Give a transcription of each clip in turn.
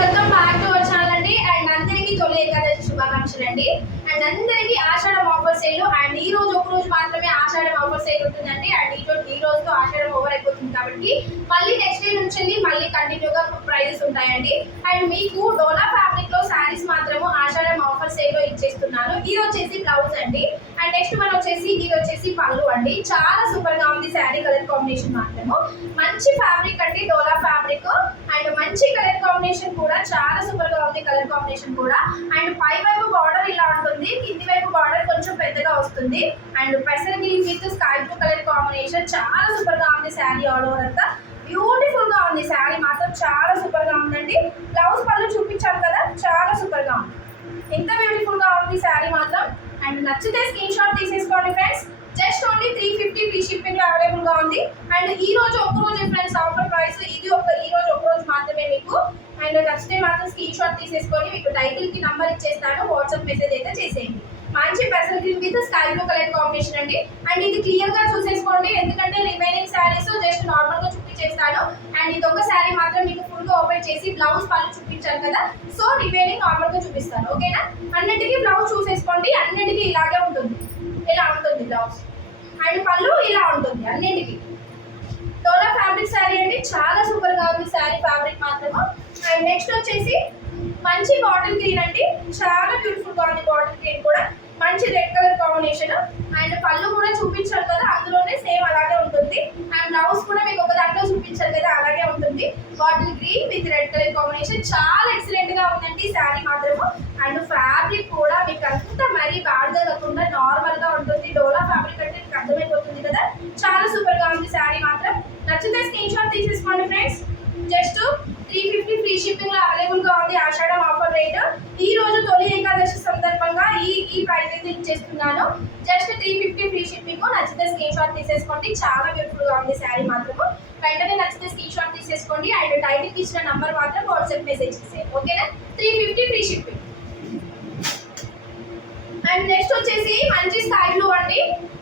Welcome back to our channel అండి. And అందరికీ తొలి ఏకాదశి శుభాకాంక్షలు అండి. అండ్ అందరికీ ఆషాఢం ఆఫర్ సేల్. అండ్ ఈ రోజు ఒక రోజు మాత్రమే ఆషాఢం ఆఫర్ సేల్ ఉంటుందండి. అండ్ ఈ రోజుతో ఆషాఢం ఓవర్ అయిపోతుంది కాబట్టి మళ్ళీ నెక్స్ట్ డే నుంచి మళ్ళీ కంటిన్యూగా ప్రైజెస్ ఉంటాయండి. అండ్ మీకు డోలా ఫ్యాబ్రిక్ లో శారీస్ మాత్రము ఆషాఢం ఆఫర్ సేల్ లో ఇచ్చేస్తున్నాను. ఇది వచ్చేసి బ్లౌజ్ అండి. అండ్ నెక్స్ట్ మనం వచ్చేసి ఇది వచ్చేసి పళ్ళు అండి. చాలా సూపర్ గా ఉంది శారీ కలర్ కాంబినేషన్ మాత్రము. మంచి ఫ్యాబ్రిక్ అండి, డోలా ఫ్యాబ్రిక్. అండ్ మంచి కలర్ కాంబినేషన్ కూడా చాలా సూపర్ గా ఉంది కలర్ కాంబినేషన్ కూడా. అండ్ పై వైపు బార్డర్ ఇలా ఉంటుంది, కింది వైపు బార్డర్ కొంచెం పెద్దగా వస్తుంది. అండ్ పెసర్ green with sky blue colour combination చాలా సూపర్ గా ఉంది శారీ ఆల్ ఓవర్ అంతా. బ్యూటిఫుల్ గా ఉంది శారీ మాత్రం, చాలా సూపర్ గా ఉందండి. బ్లౌజ్ పళ్ళు చూపించాను కదా, చాలా సూపర్ గా ఉంది. ఎంత బ్యూటిఫుల్ గా ఉంది శారీ మాత్రం. అండ్ నచ్చితే స్క్రీన్ షాట్ తీసేసుకోండి friends. Just only 350 free shipping available గా ఉంది. అండ్ ఈ రోజు ఒక్క రోజు ఫ్రెండ్స్ ఆఫర్ ప్రైస్ ఇది. ఈ రోజు ఒక రోజు మాత్రమే మీకు. అండ్ నచ్చితే మాత్రం స్క్రీన్ షాట్ తీసేసుకొని మీకు టైటిల్ కి నంబర్ ఇచ్చేస్తాను, వాట్సాప్ మెసేజ్ అయితే చేసేయండి. మంచి పెసల్ green with sky blue colour combination అండి. అండ్ ఇది క్లియర్ గా చూసేసుకోండి, ఎందుకంటే రిమైనింగ్ శారీస్ జస్ట్ నార్మల్ గా చూపించేస్తాను. అండ్ ఇది ఒక శారీ మాత్రం మీకు ఫుల్ గా ఓపెన్ చేసి బ్లౌజ్ పళ్ళు చూపించాను కదా, సో రిమైనింగ్ నార్మల్ గా చూపిస్తాను. ఓకేనా? అన్నిటికీ బ్లౌజ్ చూసేసుకోండి, అన్నిటికీ ఇలాగే ఉంటుంది, ఇలా ఉంటుంది బ్లౌజ్. అండ్ పళ్ళు ఇలా ఉంటుంది అన్నింటికి. డోలా ఫ్యాబ్రిక్ శారీ అండి, చాలా సూపర్ గా ఉంది శారీ ఫ్యాబ్రిక్ మాత్రము. అండ్ నెక్స్ట్ వచ్చేసి మంచి బాటిల్ గ్రీన్ అండి, చాలా బ్యూటిఫుల్ గా ఉంది బాటిల్ గ్రీన్ కూడా. మంచి రెడ్ కలర్ కాంబినేషన్. అండ్ పళ్ళు కూడా చూపించారు కదా, అందులోనే సేమ్ అలాగే ఉంటుంది. అండ్ బ్లౌజ్ కూడా మీకు ఒక దాంట్లో చూపించారు కదా, అలాగే ఉంటుంది. Bottle green with red colour combination చాలా ఎక్సలెంట్ గా ఉందండి శారీ మాత్రము. అండ్ ఫ్యాబ్రిక్ కూడా మీకు అంత మరీ బ్యాడ్గా కాకుండా నార్మల్ గా ఉంటుంది. డోలా ఫ్యాబ్రిక్ అంటే మీకు అర్థమైపోతుంది కదా, చాలా సూపర్ గా ఉంది శారీ మాత్రం. నచ్చితే స్క్రీన్ షాట్ తీసేసుకోండి ఫ్రెండ్స్. జస్ట్ 350 ఫ్రీ షిప్పింగ్ లో అవైలబుల్ గా ఉంది ఆషాఢం ఆఫర్ రేట్. ఈ రోజు తొలి ఏకాదశి సందర్భంగా ఈ ప్రైస్ అయితే ఇచ్చేస్తున్నాను. Just 350 free shipping. నచ్చితే స్క్రీన్ షాట్ తీసేసుకోండి, చాలా బ్యూటిఫుల్ గా ఉంది శారీ మాత్రము. వెంటనే నచ్చితే స్క్రీన్ షాట్ తీసేసుకోండి. అండ్ టైటిల్ ఇచ్చిన నంబర్ మాత్రం వాట్సాప్ మెసేజ్ చేసేయండి. ఓకేనా? 350 ఫ్రీ షిప్పింగ్. అండ్ నెక్స్ట్ వచ్చేసి మంచి స్కై బ్లూ అండి,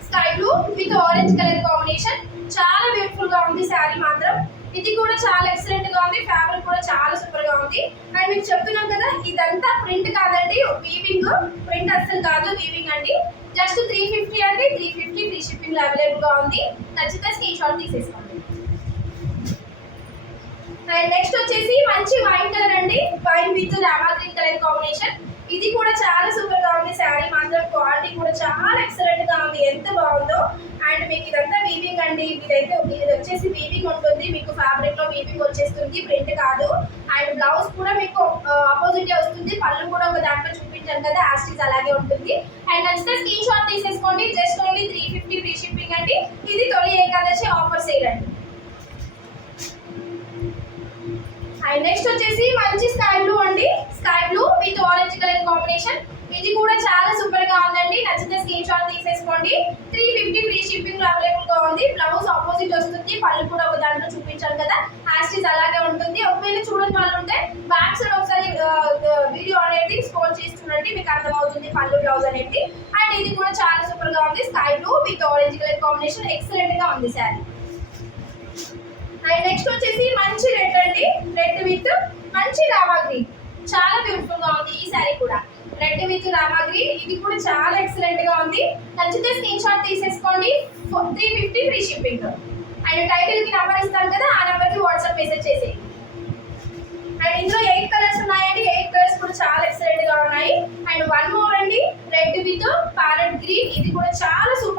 sky blue with orange colour combination. చాలా బ్యూటిఫుల్ గా ఉంది శారీ మాత్రం. ఇది కూడా చాలా ఎక్సలెంట్ గా ఉంది, ఫ్యాబ్రిక్ కూడా చాలా సూపర్ గా ఉంది. అండ్ మీకు చెప్తున్నాం కదా, ఇదంతా ప్రింట్ కాదండి, వీవింగ్. ప్రింట్ అస్సలు కాదు, వీవింగ్ అండి. జస్ట్ 350 అండి, 350 ఫ్రీ షిప్పింగ్ లో అవైలబుల్ గా ఉంది. నచ్చితే స్క్రీన్ షాట్ తీసేసుకోండి. అండ్ నెక్స్ట్ వచ్చేసి మంచి వైట్ కలర్ అండి, white with Rama green colour combination. ఇది కూడా చాలా సూపర్ గా ఉంది శారీ మాత్రం. క్వాలిటీ కూడా చాలా ఎక్సలెంట్ గా ఉంది, ఎంత బాగుందో. అండ్ మీకు ఇదంతా వీవింగ్ అండి, ఇది వచ్చేసి వీవింగ్ ఉంటుంది మీకు. ఫ్యాబ్రిక్ లో వీవింగ్ వచ్చేస్తుంది, ప్రింట్ కాదు. అండ్ బ్లౌజ్ కూడా మీకు ఆపోజిట్ వస్తుంది. పళ్ళు కూడా ఒక దాంట్లో చూపించాను కదా, యాస్టీస్ అలాగే ఉంటుంది. అండ్ నచ్చితే స్క్రీన్ షాట్ తీసేసుకోండి. జస్ట్ ఓన్లీ 350 ఫ్రీ షిప్పింగ్ అండి. ఇది తొలి ఏకాదశి ఆఫర్ సేల్ అండి. అండ్ నెక్స్ట్ వచ్చేసి మంచి స్కై బ్లూ అండి, sky blue with orange colour combination. ఇది కూడా చాలా సూపర్ గా ఉందండి. నచ్చితే స్క్రీన్ షాట్ తీసేసుకోండి. 350 ఫ్రీ షిప్పింగ్ లో అవైలబుల్ గా ఉంది. బ్లౌజ్ ఆపోజిట్ వస్తుంది, పళ్ళు కూడా ఒక దాంట్లో చూపించాను కదా, యాస్టీస్ అలాగే ఉంటుంది. ఒకవేళ చూడని వాళ్ళు ఉంటే బ్యాక్ సైడ్ ఒకసారి వీడియో అనేది స్క్రోల్ చేసి చూడండి, మీకు అర్థమవుతుంది పళ్ళు బ్లౌజ్ అనేది. అండ్ ఇది కూడా చాలా సూపర్ గా ఉంది, sky blue with orange colour combination. Excellent గా ఉంది శారీ. అండ్ నెక్స్ట్ వచ్చేసి మంచి రెడ్ అండి, రెడ్ విత్ మంచి రామా గ్రీన్. చాలా బ్యూటిఫుల్ గా ఉంది ఈ శారీ కూడా, రెడ్ విత్ రామా గ్రీన్. ఇది కూడా చాలా ఎక్సలెంట్ గా ఉంది. నచ్చితే స్క్రీన్ షాట్ తీసేసుకోండి. 350 ఫ్రీ షిప్పింగ్. అండ్ టైటిల్ కి నంబర్ ఇస్తాను కదా, ఆ నంబర్ కి వాట్సాప్ మెసేజ్ చేసేయండి. అండ్ ఇందులో 8 కలర్స్ ఉన్నాయండి, 8 కలర్స్ కూడా చాలా ఎక్సలెంట్ గా ఉన్నాయి. అండ్ వన్ మోర్ అండి, రెడ్ విత్ ప్యారెట్ గ్రీన్. ఇది కూడా చాలా సూపర్